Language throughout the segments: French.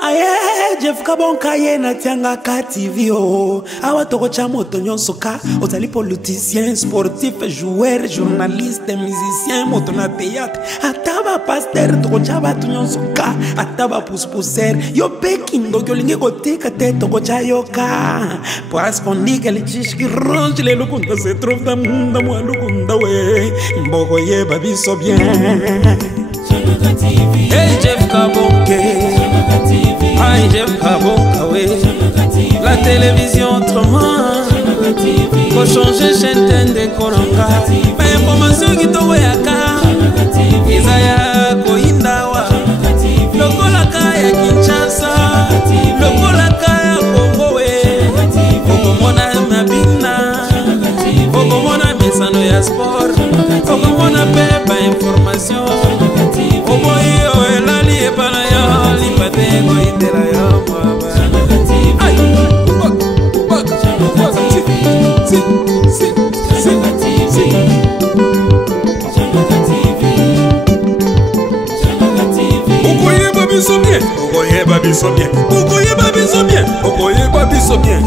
Aye, Jeff Kabonka ye na tianga ka TV o. Awa toko cha moto nyonso ka. Ozali politicien, sportif, joueur, journaliste, musicien, moto na théâtre. Ataba pasteur toko cha batu nyonso ka. Ataba pousser. Yo pekindo kyo linge kotika te toko cha yoka. Parce qu'on dit que les chiches qui rongent les lukunda se trouvent dans le monde moi lukunda we. Mboko ye babiso bien. Hey Jeff Kabonke. Hey Jeff Kabonka, la télévision autrement. Faut changer chaîne de Koronga. Mais information qui te voit Isaya Koindawa. Lokolaka ya Kinshasa. Lokolaka ya Kongo. Okomona Mabina. Okomona Mesano ya sport. Okomona Pepa information. Omoyo elali epana ya lipate koitela ya mwaba. Okoye babiso bien, okoye babiso bien, okoye babiso bien, okoye babiso bien,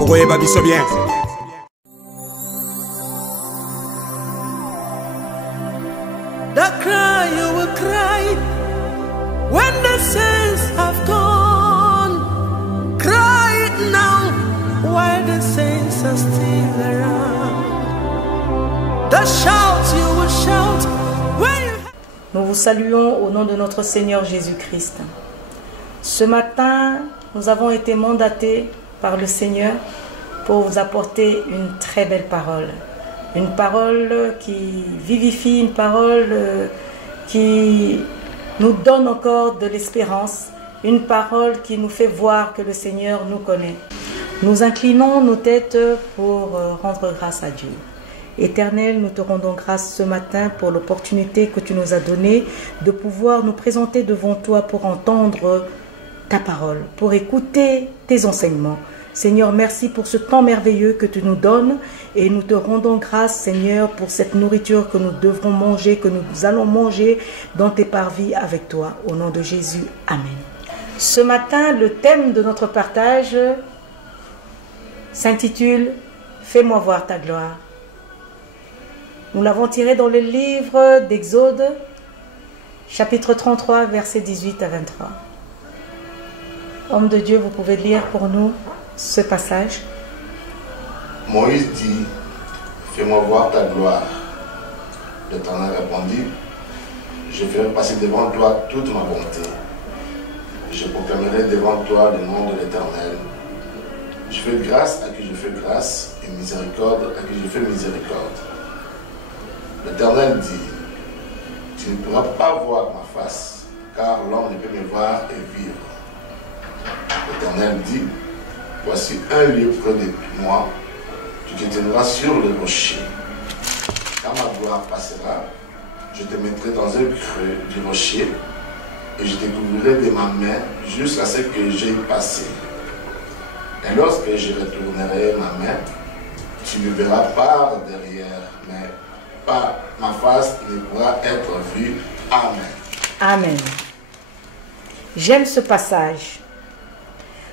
okoye babiso bien. The cry you will cry when the saints have gone. Cry it now while the saints are still around. The shout you will shout when you... Nous vous saluons au nom de notre Seigneur Jésus-Christ. Ce matin, nous avons été mandatés par le Seigneur pour vous apporter une très belle parole. Une parole qui vivifie, une parole qui nous donne encore de l'espérance, une parole qui nous fait voir que le Seigneur nous connaît. Nous inclinons nos têtes pour rendre grâce à Dieu. Éternel, nous te rendons grâce ce matin pour l'opportunité que tu nous as donnée de pouvoir nous présenter devant toi pour entendre ta parole, pour écouter tes enseignements. Seigneur, merci pour ce temps merveilleux que tu nous donnes et nous te rendons grâce, Seigneur, pour cette nourriture que nous devrons manger, que nous allons manger dans tes parvis avec toi. Au nom de Jésus, Amen. Ce matin, le thème de notre partage s'intitule « Fais-moi voir ta gloire ». Nous l'avons tiré dans le livre d'Exode, chapitre 33, versets 18 à 23. Homme de Dieu, vous pouvez lire pour nous ce passage. Moïse dit, fais-moi voir ta gloire. L'Éternel répondit, je ferai passer devant toi toute ma bonté. Je proclamerai devant toi le nom de l'Éternel. Je fais grâce à qui je fais grâce et miséricorde à qui je fais miséricorde. L'Éternel dit, tu ne pourras pas voir ma face, car l'homme ne peut me voir et vivre. L'Éternel dit, voici un lieu près de moi, tu te tiendras sur le rocher. Quand ma gloire passera, je te mettrai dans un creux du rocher et je te couvrirai de ma main jusqu'à ce que j'aie passé. Et lorsque je retournerai ma main, tu me verras par derrière, mais pas ma face ne pourra être vue. Amen. Amen. J'aime ce passage.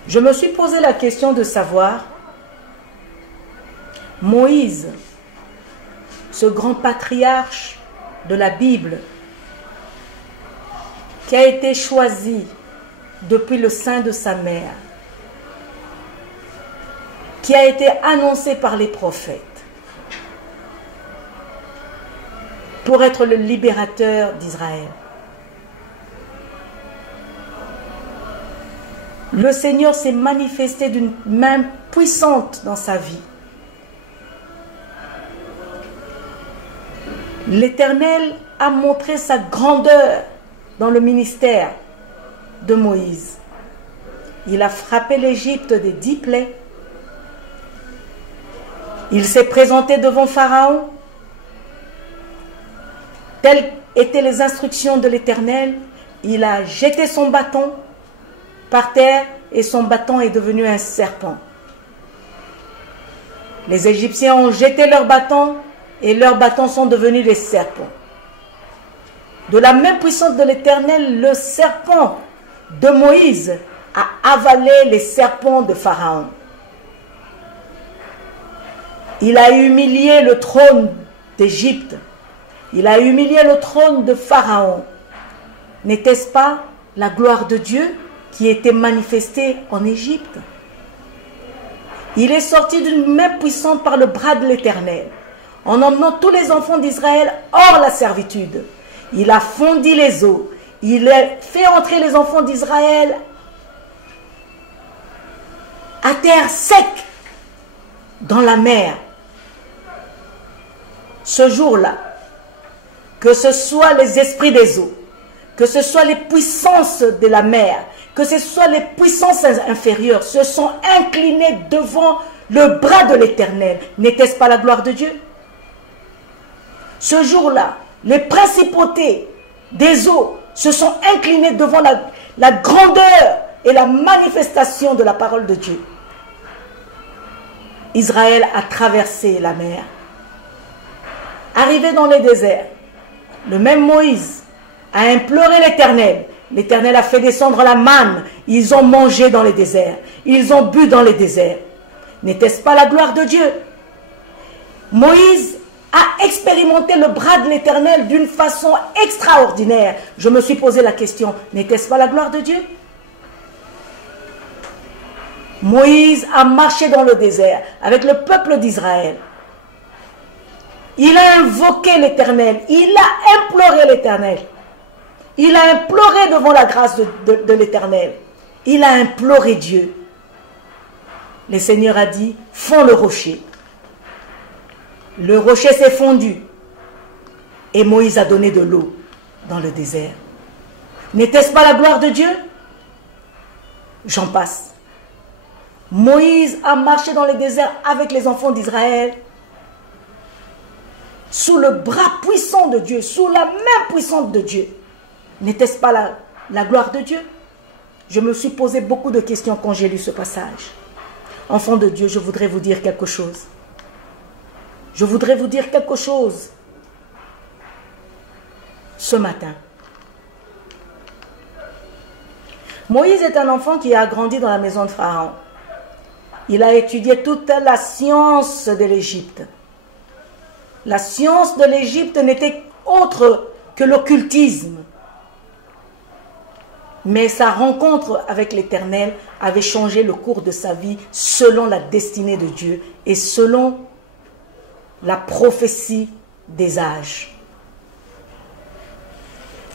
Je me suis posé la question de savoir, Moïse, ce grand patriarche de la Bible, qui a été choisi depuis le sein de sa mère, qui a été annoncé par les prophètes, pour être le libérateur d'Israël. Le Seigneur s'est manifesté d'une main puissante dans sa vie. L'Éternel a montré sa grandeur dans le ministère de Moïse. Il a frappé l'Égypte des 10 plaies. Il s'est présenté devant Pharaon. Telles étaient les instructions de l'Éternel. Il a jeté son bâton par terre et son bâton est devenu un serpent. Les Égyptiens ont jeté leurs bâtons et leurs bâtons sont devenus des serpents. De la main puissante de l'Éternel, le serpent de Moïse a avalé les serpents de Pharaon. Il a humilié le trône d'Égypte. Il a humilié le trône de Pharaon. N'était-ce pas la gloire de Dieu qui était manifestée en Égypte? Il est sorti d'une main puissante par le bras de l'Éternel, en emmenant tous les enfants d'Israël hors la servitude. Il a fondi les eaux. Il a fait entrer les enfants d'Israël à terre sec, dans la mer. Ce jour-là, que ce soit les esprits des eaux, que ce soit les puissances de la mer, que ce soit les puissances inférieures, se sont inclinés devant le bras de l'Éternel. N'était-ce pas la gloire de Dieu? Ce jour-là, les principautés des eaux se sont inclinés devant la grandeur et la manifestation de la parole de Dieu. Israël a traversé la mer. Arrivé dans le désert, le même Moïse a imploré l'Éternel. L'Éternel a fait descendre la manne. Ils ont mangé dans les déserts. Ils ont bu dans les déserts. N'était-ce pas la gloire de Dieu? Moïse a expérimenté le bras de l'Éternel d'une façon extraordinaire. Je me suis posé la question, n'était-ce pas la gloire de Dieu? Moïse a marché dans le désert avec le peuple d'Israël. Il a invoqué l'Éternel, il a imploré l'Éternel. Il a imploré devant la grâce de l'Éternel. Il a imploré Dieu. Le Seigneur a dit, fonds le rocher. Le rocher s'est fondu. Et Moïse a donné de l'eau dans le désert. N'était-ce pas la gloire de Dieu? J'en passe. Moïse a marché dans le désert avec les enfants d'Israël, sous le bras puissant de Dieu, sous la main puissante de Dieu. N'était-ce pas la gloire de Dieu? Je me suis posé beaucoup de questions quand j'ai lu ce passage. Enfants de Dieu, je voudrais vous dire quelque chose. Je voudrais vous dire quelque chose ce matin. Moïse est un enfant qui a grandi dans la maison de Pharaon. Il a étudié toute la science de l'Égypte. La science de l'Égypte n'était autre que l'occultisme. Mais sa rencontre avec l'Éternel avait changé le cours de sa vie selon la destinée de Dieu et selon la prophétie des âges.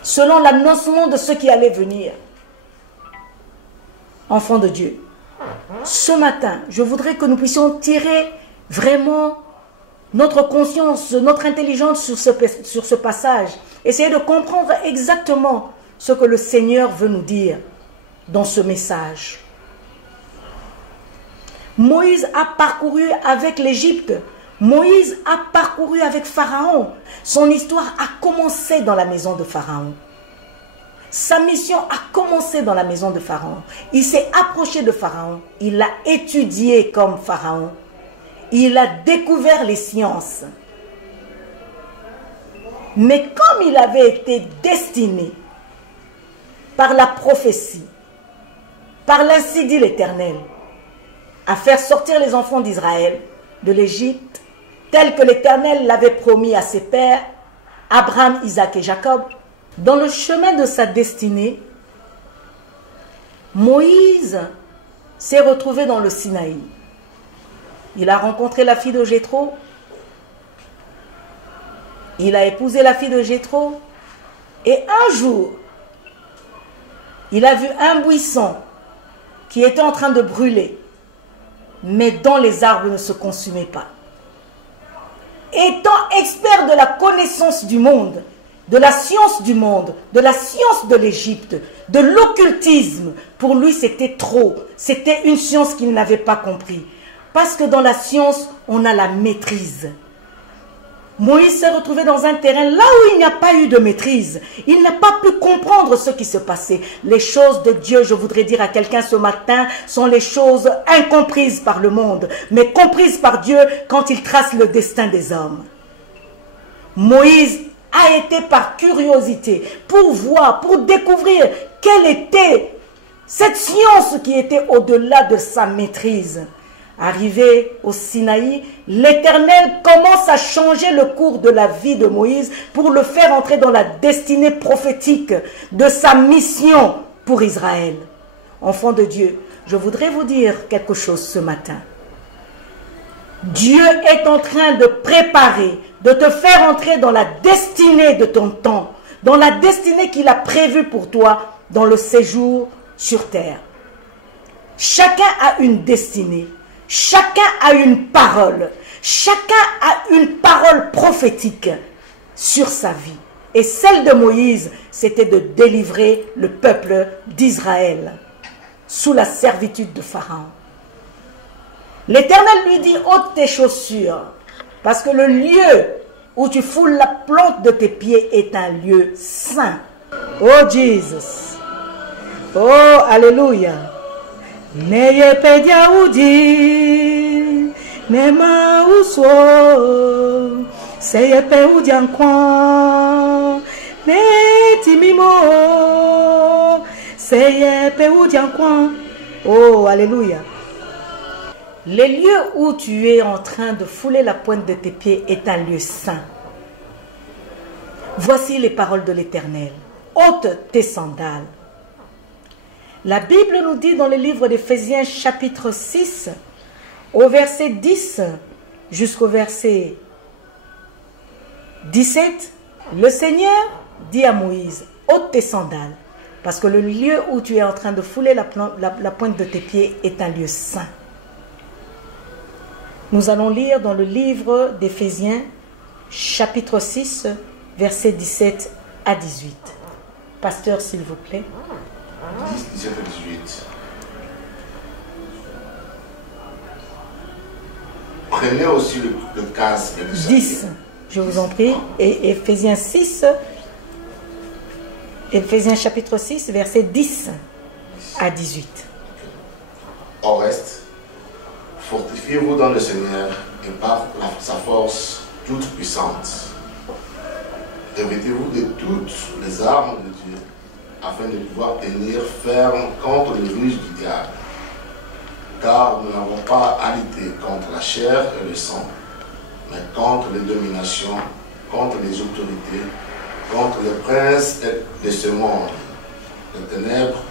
Selon l'annoncement de ce qui allait venir. Enfants de Dieu, ce matin, je voudrais que nous puissions tirer vraiment notre conscience, notre intelligence sur ce passage. Essayer de comprendre exactement ce que le Seigneur veut nous dire dans ce message. Moïse a parcouru avec l'Égypte. Moïse a parcouru avec Pharaon. Son histoire a commencé dans la maison de Pharaon. Sa mission a commencé dans la maison de Pharaon. Il s'est approché de Pharaon. Il l'a étudié comme Pharaon. Il a découvert les sciences. Mais comme il avait été destiné par la prophétie, par l'ainsi dit l'Éternel, à faire sortir les enfants d'Israël de l'Égypte, tel que l'Éternel l'avait promis à ses pères, Abraham, Isaac et Jacob, dans le chemin de sa destinée, Moïse s'est retrouvé dans le Sinaï. Il a rencontré la fille de Jéthro. Il a épousé la fille de Jéthro. Et un jour, il a vu un buisson qui était en train de brûler, mais dont les arbres ne se consumaient pas. Étant expert de la connaissance du monde, de la science du monde, de la science de l'Égypte, de l'occultisme, pour lui c'était trop. C'était une science qu'il n'avait pas compris. Parce que dans la science, on a la maîtrise. Moïse s'est retrouvé dans un terrain là où il n'y a pas eu de maîtrise. Il n'a pas pu comprendre ce qui se passait. Les choses de Dieu, je voudrais dire à quelqu'un ce matin, sont les choses incomprises par le monde, mais comprises par Dieu quand il trace le destin des hommes. Moïse a été par curiosité, pour voir, pour découvrir quelle était Cette science qui était au-delà de sa maîtrise. Arrivé au Sinaï, l'Éternel commence à changer le cours de la vie de Moïse pour le faire entrer dans la destinée prophétique de sa mission pour Israël. Enfants de Dieu, je voudrais vous dire quelque chose ce matin. Dieu est en train de préparer, de te faire entrer dans la destinée de ton temps, dans la destinée qu'il a prévue pour toi dans le séjour sur terre. Chacun a une destinée. Chacun a une parole. Chacun a une parole prophétique sur sa vie. Et celle de Moïse, c'était de délivrer le peuple d'Israël sous la servitude de Pharaon. L'Éternel lui dit, ôte tes chaussures, parce que le lieu où tu foules la plante de tes pieds est un lieu saint. Oh Jesus. Oh, alléluia. Neye pedia udi, nema uso, seye pe udiankwan, ne timimo, seye pe udiankwan. Oh, alléluia. Les lieux où tu es en train de fouler la pointe de tes pieds est un lieu saint. Voici les paroles de l'Éternel. Ôte tes sandales. La Bible nous dit dans le livre d'Éphésiens chapitre 6, au verset 10 jusqu'au verset 17, le Seigneur dit à Moïse, ôte tes sandales, parce que le lieu où tu es en train de fouler la pointe de tes pieds est un lieu saint. Nous allons lire dans le livre d'Éphésiens chapitre 6, verset 17 à 18. Pasteur, s'il vous plaît. 10, 17 et 18. Prenez aussi le casque du 10, je vous en prie. Et Éphésiens 6, Éphésiens chapitre 6, verset 10 à 18. Au reste, fortifiez-vous dans le Seigneur et par sa force toute puissante. Revêtez-vous de toutes les armes de Dieu, afin de pouvoir tenir ferme contre les ruses du diable. Car nous n'avons pas à lutter contre la chair et le sang, mais contre les dominations, contre les autorités, contre les princes de ce monde, les ténèbres,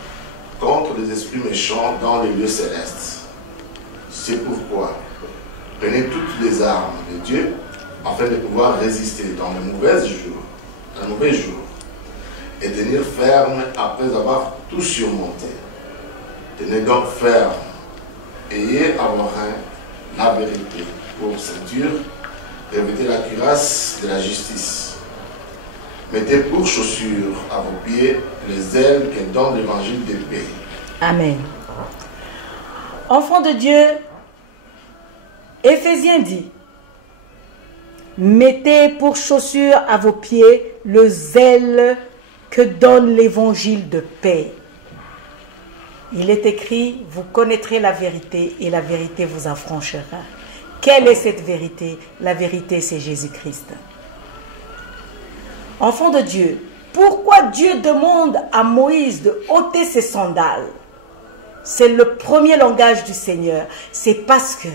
contre les esprits méchants dans les lieux célestes. C'est pourquoi prenez toutes les armes de Dieu, afin de pouvoir résister dans les mauvais jours, et tenir ferme après avoir tout surmonté. Tenez donc ferme, ayez à vos reins la vérité pour ceinture, revêtez la cuirasse de la justice. Mettez pour chaussures à vos pieds les ailes que donne l'évangile de paix. Amen. Enfants de Dieu, Éphésiens dit, mettez pour chaussures à vos pieds le zèle que donne l'évangile de paix. Il est écrit, vous connaîtrez la vérité et la vérité vous affranchira. Quelle est cette vérité? La vérité, c'est Jésus-Christ. Enfants de Dieu, pourquoi Dieu demande à Moïse de ôter ses sandales? C'est le premier langage du Seigneur. C'est parce que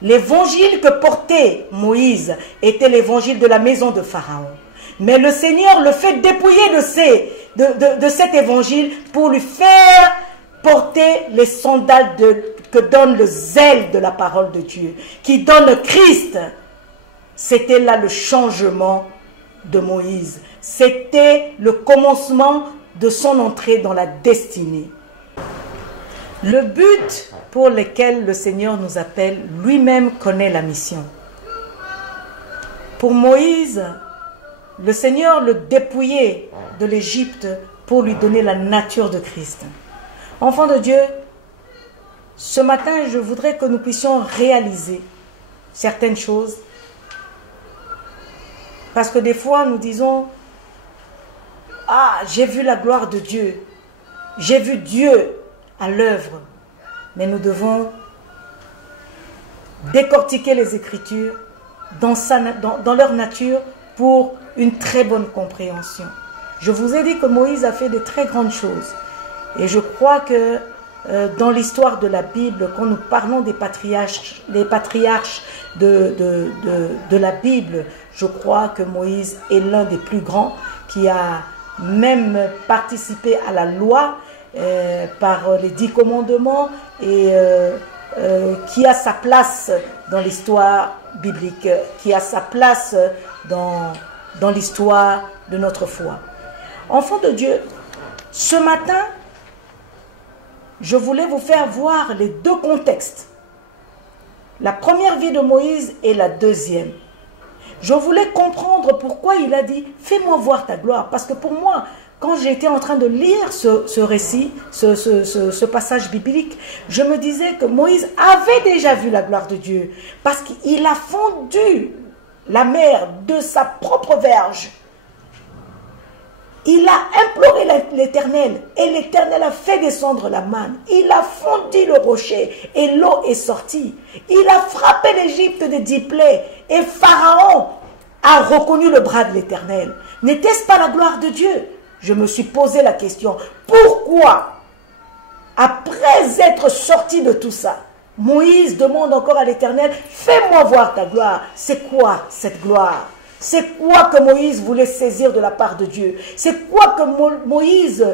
l'évangile que portait Moïse était l'évangile de la maison de Pharaon. Mais le Seigneur le fait dépouiller de cet évangile pour lui faire porter les sandales que donne le zèle de la parole de Dieu, qui donne le Christ. C'était là le changement de Moïse. C'était le commencement de son entrée dans la destinée. Le but pour lequel le Seigneur nous appelle, lui-même connaît la mission. Pour Moïse, le Seigneur le dépouillait de l'Égypte pour lui donner la nature de Christ. Enfants de Dieu, ce matin, je voudrais que nous puissions réaliser certaines choses. Parce que des fois, nous disons, « Ah, j'ai vu la gloire de Dieu. J'ai vu Dieu à l'œuvre. » Mais nous devons décortiquer les Écritures dans leur nature pour une très bonne compréhension. Je vous ai dit que Moïse a fait de très grandes choses. Et je crois que dans l'histoire de la Bible, quand nous parlons des patriarches de la Bible, je crois que Moïse est l'un des plus grands qui a même participé à la loi par les 10 commandements et qui a sa place dans l'histoire biblique, qui a sa place dans l'histoire de notre foi. Enfants de Dieu, ce matin, je voulais vous faire voir les deux contextes. La première vie de Moïse et la deuxième. Je voulais comprendre pourquoi il a dit « Fais-moi voir ta gloire ». Parce que pour moi, quand j'étais en train de lire ce récit, ce passage biblique, je me disais que Moïse avait déjà vu la gloire de Dieu. Parce qu'il a fondu la mer de sa propre verge. Il a imploré l'Éternel et l'Éternel a fait descendre la manne. Il a fondu le rocher et l'eau est sortie. Il a frappé l'Égypte de 10 plaies et Pharaon a reconnu le bras de l'Éternel. N'était-ce pas la gloire de Dieu? Je me suis posé la question. Pourquoi, après être sorti de tout ça, Moïse demande encore à l'Éternel, fais-moi voir ta gloire. C'est quoi cette gloire? C'est quoi que Moïse voulait saisir de la part de Dieu? C'est quoi que Moïse,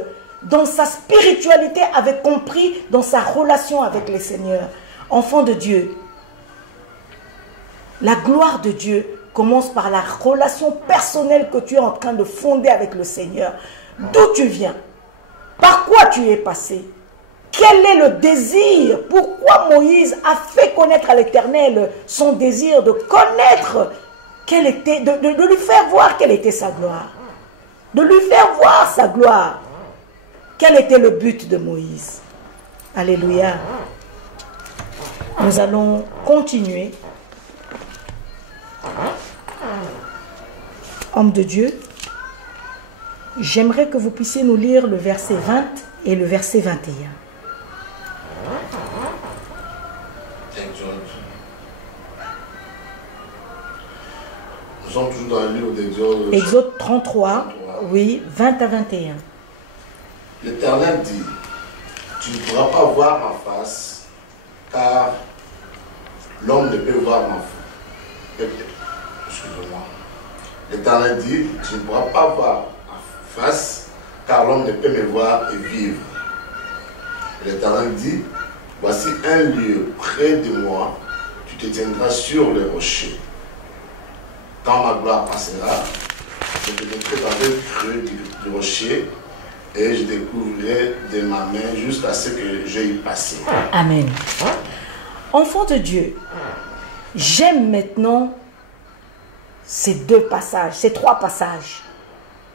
dans sa spiritualité, avait compris dans sa relation avec le Seigneur? Enfant de Dieu, la gloire de Dieu commence par la relation personnelle que tu es en train de fonder avec le Seigneur. D'où tu viens? Par quoi tu es passé? Quel est le désir? Pourquoi Moïse a fait connaître à l'Éternel son désir de connaître quelle était, de lui faire voir quelle était sa gloire? De lui faire voir sa gloire. Quel était le but de Moïse? Alléluia. Nous allons continuer. Homme de Dieu, j'aimerais que vous puissiez nous lire le verset 20 et le verset 21. Nous sommes toujours dans le livre d'Exode. Exode 33, oui, 20 à 21. L'Éternel dit, tu ne pourras pas voir ma face, car l'homme ne peut voir ma face. Excusez-moi. L'Éternel dit, tu ne pourras pas voir ma face, car l'homme ne peut me voir et vivre. L'Éternel dit, voici un lieu près de moi, tu te tiendras sur le rocher. Quand ma gloire passera, je te mettrai dans le creux du rocher et je découvrirai de ma main jusqu'à ce que j'aie passé. Amen. Enfant de Dieu, j'aime maintenant ces deux passages, ces trois passages,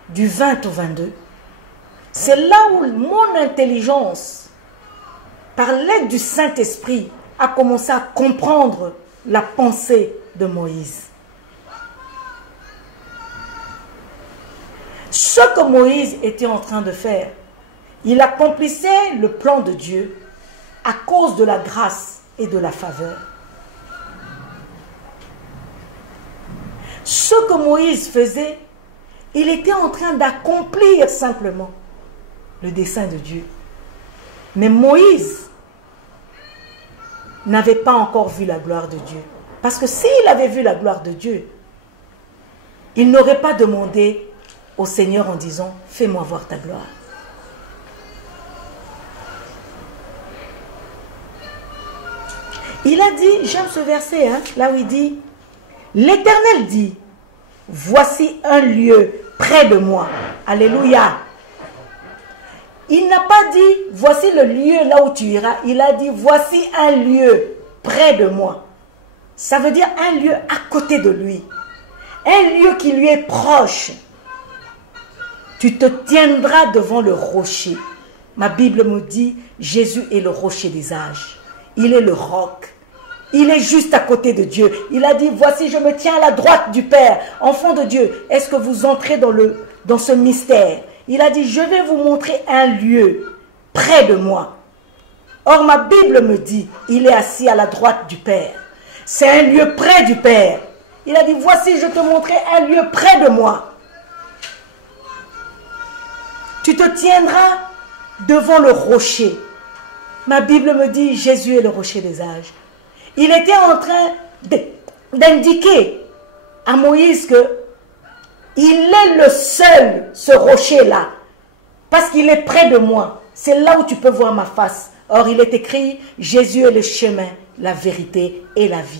du 20 au 22. C'est là où mon intelligence, par l'aide du Saint-Esprit, a commencé à comprendre la pensée de Moïse. Ce que Moïse était en train de faire, il accomplissait le plan de Dieu à cause de la grâce et de la faveur. Ce que Moïse faisait, il était en train d'accomplir simplement le dessein de Dieu. Mais Moïse n'avait pas encore vu la gloire de Dieu. Parce que s'il avait vu la gloire de Dieu, il n'aurait pas demandé au Seigneur en disant, fais-moi voir ta gloire. Il a dit, j'aime ce verset, là où il dit, l'Éternel dit, voici un lieu près de moi. Alléluia. Il n'a pas dit, voici le lieu là où tu iras. Il a dit, voici un lieu près de moi. Ça veut dire un lieu à côté de lui. Un lieu qui lui est proche. Tu te tiendras devant le rocher. Ma Bible me dit, Jésus est le rocher des âges. Il est le roc. Il est juste à côté de Dieu. Il a dit, voici, je me tiens à la droite du Père. Enfant de Dieu, est-ce que vous entrez dans ce mystère? Il a dit, je vais vous montrer un lieu près de moi. Or, ma Bible me dit, il est assis à la droite du Père. C'est un lieu près du Père. Il a dit, voici, je te montrerai un lieu près de moi. Tu te tiendras devant le rocher. Ma Bible me dit, Jésus est le rocher des âges. Il était en train d'indiquer à Moïse que il est le seul, ce rocher-là, parce qu'il est près de moi. C'est là où tu peux voir ma face. Or, il est écrit, Jésus est le chemin, la vérité et la vie.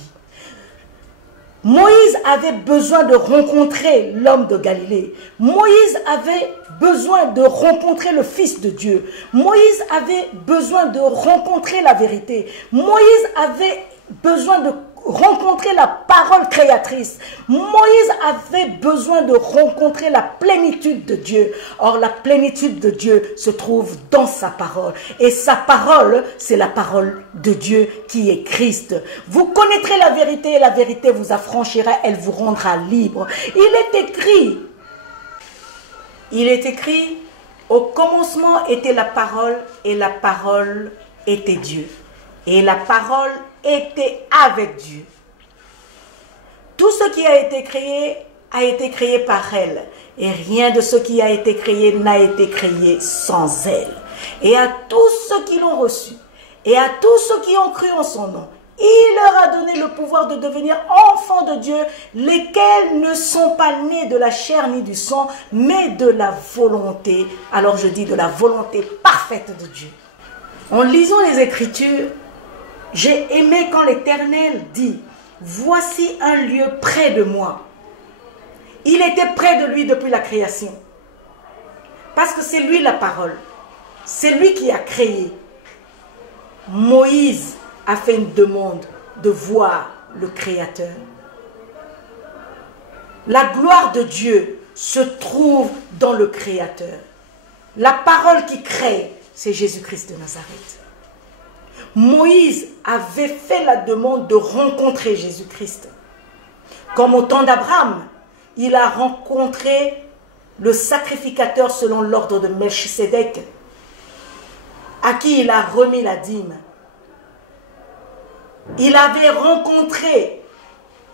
Moïse avait besoin de rencontrer l'homme de Galilée. Moïse avait besoin de rencontrer le Fils de Dieu. Moïse avait besoin de rencontrer la vérité. Moïse avait besoin de rencontrer la parole créatrice. Moïse avait besoin de rencontrer la plénitude de Dieu. Or, la plénitude de Dieu se trouve dans sa parole. Et sa parole, c'est la parole de Dieu qui est Christ. Vous connaîtrez la vérité et la vérité vous affranchira, elle vous rendra libre. Il est écrit, au commencement était la parole et la parole était Dieu. Et la parole était avec Dieu. Tout ce qui a été créé par elle. Et rien de ce qui a été créé n'a été créé sans elle. Et à tous ceux qui l'ont reçu, et à tous ceux qui ont cru en son nom, il leur a donné le pouvoir de devenir enfants de Dieu, lesquels ne sont pas nés de la chair ni du sang, mais de la volonté. Alors je dis de la volonté parfaite de Dieu. En lisant les Écritures, j'ai aimé quand l'Éternel dit, voici un lieu près de moi. Il était près de lui depuis la création. Parce que c'est lui la parole. C'est lui qui a créé. Moïse a fait une demande de voir le Créateur. La gloire de Dieu se trouve dans le Créateur. La parole qui crée, c'est Jésus-Christ de Nazareth. Moïse avait fait la demande de rencontrer Jésus-Christ. Comme au temps d'Abraham, il a rencontré le sacrificateur selon l'ordre de Melchisédek, à qui il a remis la dîme. Il avait rencontré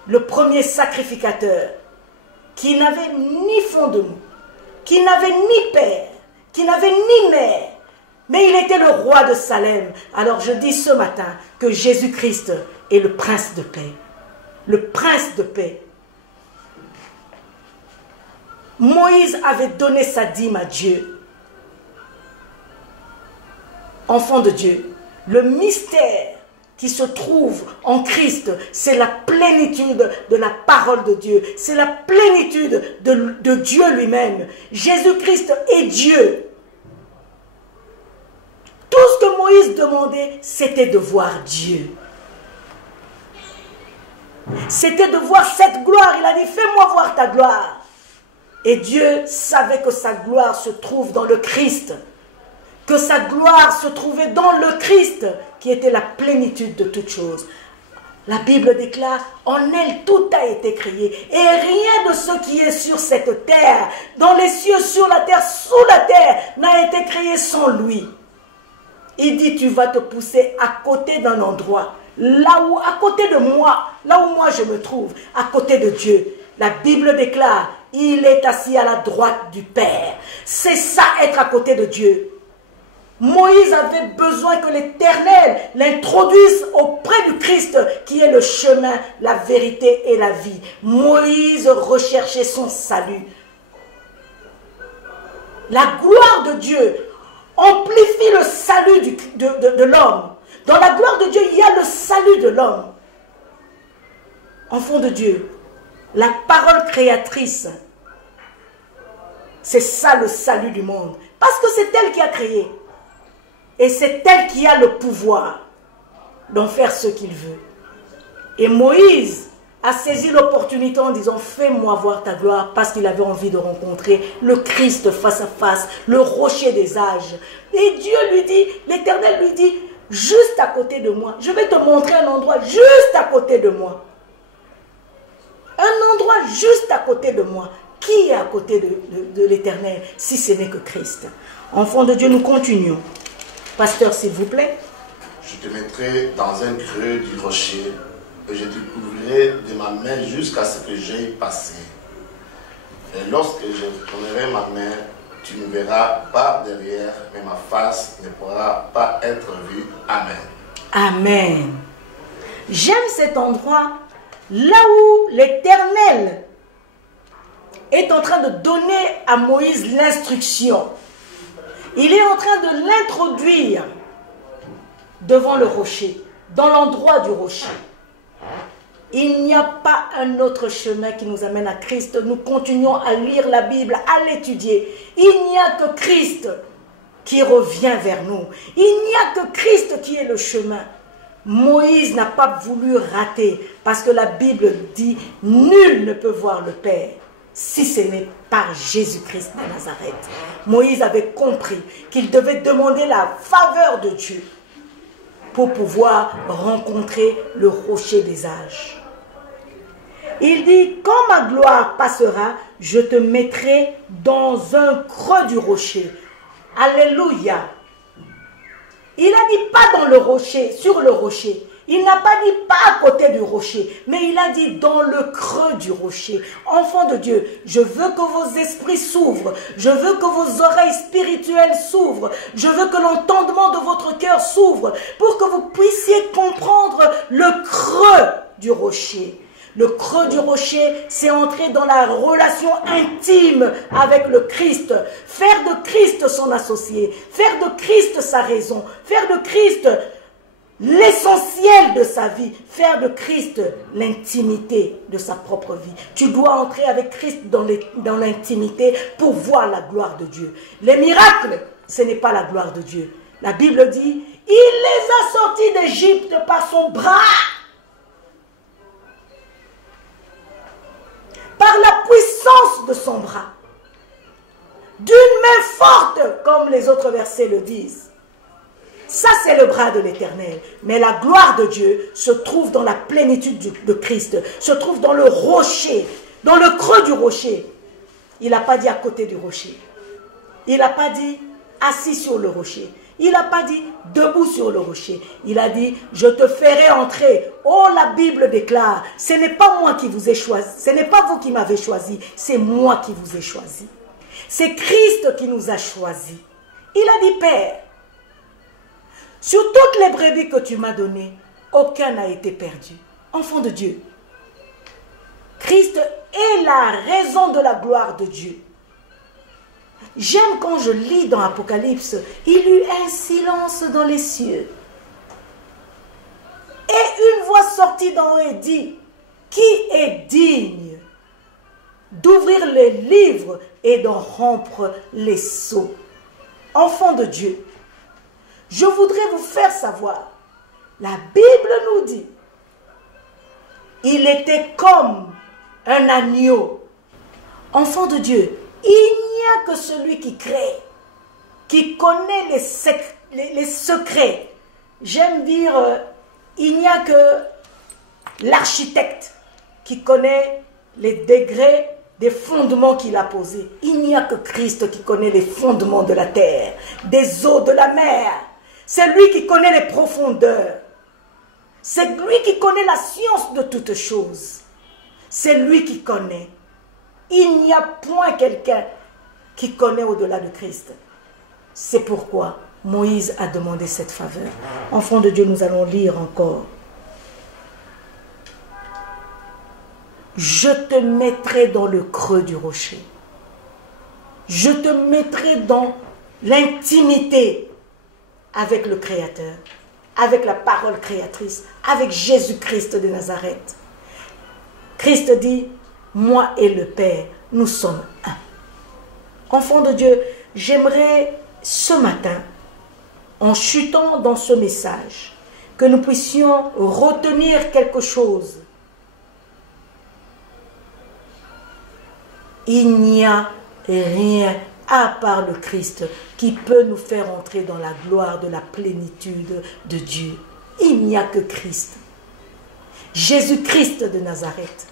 le premier sacrificateur qui n'avait ni fondement, qui n'avait ni père, qui n'avait ni mère, mais il était le roi de Salem. Alors je dis ce matin que Jésus-Christ est le prince de paix. Le prince de paix. Moïse avait donné sa dîme à Dieu. Enfant de Dieu, le mystère qui se trouve en Christ, c'est la plénitude de la parole de Dieu. C'est la plénitude de Dieu lui-même. Jésus-Christ est Dieu. Tout ce que Moïse demandait, c'était de voir Dieu. C'était de voir cette gloire. Il a dit, fais-moi voir ta gloire. Et Dieu savait que sa gloire se trouve dans le Christ. Que sa gloire se trouvait dans le Christ, qui était la plénitude de toutes choses. La Bible déclare, en elle tout a été créé. Et rien de ce qui est sur cette terre, dans les cieux, sur la terre, sous la terre, n'a été créé sans lui. Il dit, tu vas te pousser à côté d'un endroit, là où, à côté de moi, là où moi je me trouve, à côté de Dieu. La Bible déclare, il est assis à la droite du Père. C'est ça, être à côté de Dieu. Moïse avait besoin que l'Éternel l'introduise auprès du Christ, qui est le chemin, la vérité et la vie. Moïse recherchait son salut. La gloire de Dieu amplifie le salut de l'homme. Dans la gloire de Dieu, il y a le salut de l'homme. Enfant de Dieu, la parole créatrice, c'est ça le salut du monde. Parce que c'est elle qui a créé. Et c'est elle qui a le pouvoir d'en faire ce qu'il veut. Et Moïse a saisi l'opportunité en disant, fais-moi voir ta gloire, parce qu'il avait envie de rencontrer le Christ face à face, le rocher des âges. Et Dieu lui dit, l'Éternel lui dit, juste à côté de moi, je vais te montrer un endroit juste à côté de moi. Un endroit juste à côté de moi. Qui est à côté de l'Éternel, si ce n'est que Christ? Enfants de Dieu, nous continuons. Pasteur, s'il vous plaît. Je te mettrai dans un creux du rocher et je te couvrirai de ma main jusqu'à ce que j'aille passer. Et lorsque je tournerai ma main, tu me verras par derrière, mais ma face ne pourra pas être vue. Amen. Amen. J'aime cet endroit là où l'Éternel est en train de donner à Moïse l'instruction. Il est en train de l'introduire devant le rocher, dans l'endroit du rocher. Il n'y a pas un autre chemin qui nous amène à Christ. Nous continuons à lire la Bible, à l'étudier. Il n'y a que Christ qui revient vers nous. Il n'y a que Christ qui est le chemin. Moïse n'a pas voulu rater parce que la Bible dit « Nul ne peut voir le Père si ce n'est par Jésus-Christ de Nazareth ». Moïse avait compris qu'il devait demander la faveur de Dieu pour pouvoir rencontrer le rocher des âges. Il dit, quand ma gloire passera, je te mettrai dans un creux du rocher. Alléluia. Il a dit pas dans le rocher, sur le rocher. Il n'a pas dit pas à côté du rocher, mais il a dit dans le creux du rocher. Enfants de Dieu, je veux que vos esprits s'ouvrent. Je veux que vos oreilles spirituelles s'ouvrent. Je veux que l'entendement de votre cœur s'ouvre pour que vous puissiez comprendre le creux du rocher. Le creux du rocher, c'est entrer dans la relation intime avec le Christ. Faire de Christ son associé. Faire de Christ sa raison. Faire de Christ l'essentiel de sa vie. Faire de Christ l'intimité de sa propre vie. Tu dois entrer avec Christ dans l'intimité pour voir la gloire de Dieu. Les miracles, ce n'est pas la gloire de Dieu. La Bible dit, il les a sortis d'Égypte par son bras. Par la puissance de son bras, d'une main forte, comme les autres versets le disent. Ça, c'est le bras de l'Éternel. Mais la gloire de Dieu se trouve dans la plénitude de Christ, se trouve dans le rocher, dans le creux du rocher. Il n'a pas dit à côté du rocher. Il n'a pas dit assis sur le rocher. Il n'a pas dit debout sur le rocher. Il a dit, je te ferai entrer. Oh, la Bible déclare, ce n'est pas moi qui vous ai choisi. Ce n'est pas vous qui m'avez choisi. C'est moi qui vous ai choisi. C'est Christ qui nous a choisis. Il a dit, Père, sur toutes les brebis que tu m'as données, aucun n'a été perdu. Enfant de Dieu, Christ est la raison de la gloire de Dieu. J'aime quand je lis dans Apocalypse, il y eut un silence dans les cieux. Et une voix sortit d'en haut et dit, qui est digne d'ouvrir les livres et d'en rompre les sceaux? Enfants de Dieu, je voudrais vous faire savoir, la Bible nous dit, il était comme un agneau. Enfants de Dieu, il n'y a que celui qui crée, qui connaît les secrets. J'aime dire, il n'y a que l'architecte qui connaît les degrés des fondements qu'il a posés. Il n'y a que Christ qui connaît les fondements de la terre, des eaux de la mer. C'est lui qui connaît les profondeurs. C'est lui qui connaît la science de toutes choses. C'est lui qui connaît. Il n'y a point quelqu'un qui connaît au-delà de Christ. C'est pourquoi Moïse a demandé cette faveur. Enfants de Dieu, nous allons lire encore. Je te mettrai dans le creux du rocher. Je te mettrai dans l'intimité avec le Créateur, avec la parole créatrice, avec Jésus-Christ de Nazareth. Christ dit, moi et le Père, nous sommes un. Enfants de Dieu, j'aimerais ce matin, en chutant dans ce message, que nous puissions retenir quelque chose. Il n'y a rien à part le Christ qui peut nous faire entrer dans la gloire de la plénitude de Dieu. Il n'y a que Christ. Jésus-Christ de Nazareth.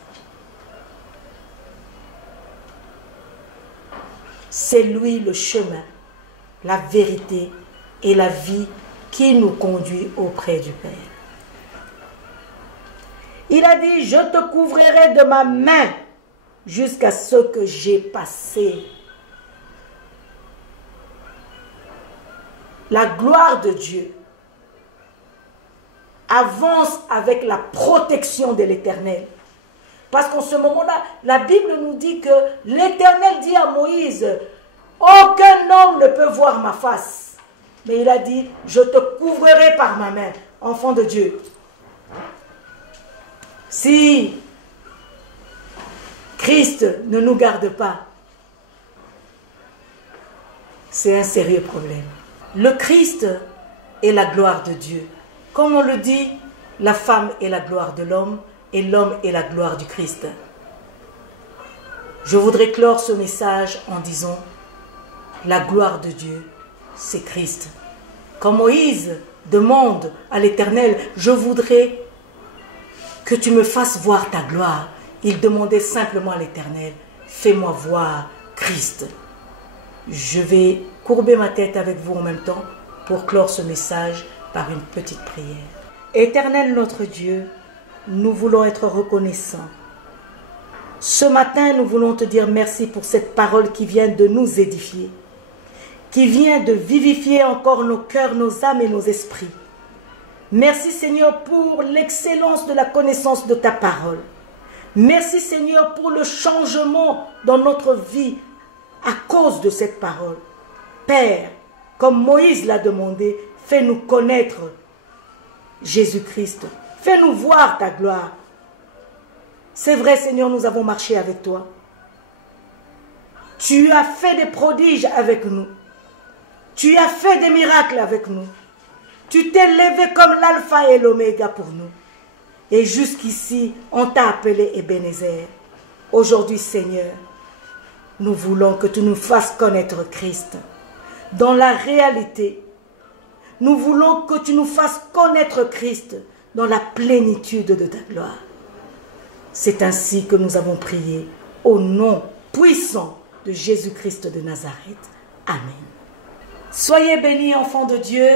C'est lui le chemin, la vérité et la vie qui nous conduit auprès du Père. Il a dit, je te couvrirai de ma main jusqu'à ce que j'ai passé. la gloire de Dieu avance avec la protection de l'Éternel. Parce qu'en ce moment-là, la Bible nous dit que l'Éternel dit à Moïse, aucun homme ne peut voir ma face. Mais il a dit, je te couvrirai par ma main, enfant de Dieu. Si Christ ne nous garde pas, c'est un sérieux problème. Le Christ est la gloire de Dieu. Comme on le dit, la femme est la gloire de l'homme et l'homme est la gloire du Christ. Je voudrais clore ce message en disant, la gloire de Dieu, c'est Christ. Quand Moïse demande à l'Éternel, je voudrais que tu me fasses voir ta gloire, il demandait simplement à l'Éternel, fais-moi voir Christ. Je vais courber ma tête avec vous en même temps pour clore ce message par une petite prière. Éternel notre Dieu, nous voulons être reconnaissants. Ce matin, nous voulons te dire merci pour cette parole qui vient de nous édifier, qui vient de vivifier encore nos cœurs, nos âmes et nos esprits. Merci Seigneur pour l'excellence de la connaissance de ta parole. Merci Seigneur pour le changement dans notre vie à cause de cette parole. Père, comme Moïse l'a demandé, fais-nous connaître Jésus-Christ. Fais-nous voir ta gloire. C'est vrai Seigneur, nous avons marché avec toi. Tu as fait des prodiges avec nous. Tu as fait des miracles avec nous. Tu t'es levé comme l'alpha et l'oméga pour nous. Et jusqu'ici, on t'a appelé Ebenezer. Aujourd'hui, Seigneur, nous voulons que tu nous fasses connaître Christ. Dans la réalité, nous voulons que tu nous fasses connaître Christ dans la plénitude de ta gloire. C'est ainsi que nous avons prié au nom puissant de Jésus-Christ de Nazareth. Amen. Soyez bénis, enfants de Dieu.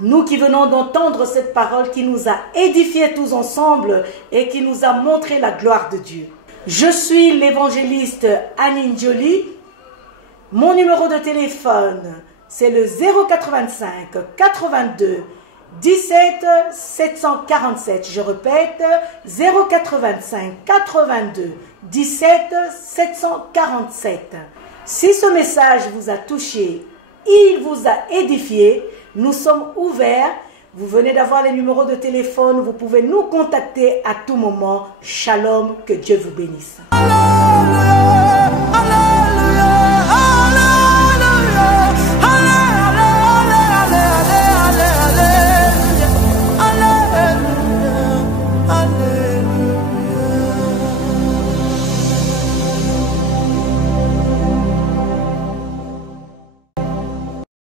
Nous qui venons d'entendre cette parole qui nous a édifiés tous ensemble et qui nous a montré la gloire de Dieu. Je suis l'évangéliste Anine Jolie. Mon numéro de téléphone, c'est le 085 82 17 747. Je répète, 085 82 17 747. Si ce message vous a touché, il vous a édifié, nous sommes ouverts. Vous venez d'avoir les numéros de téléphone. Vous pouvez nous contacter à tout moment. Shalom, que Dieu vous bénisse.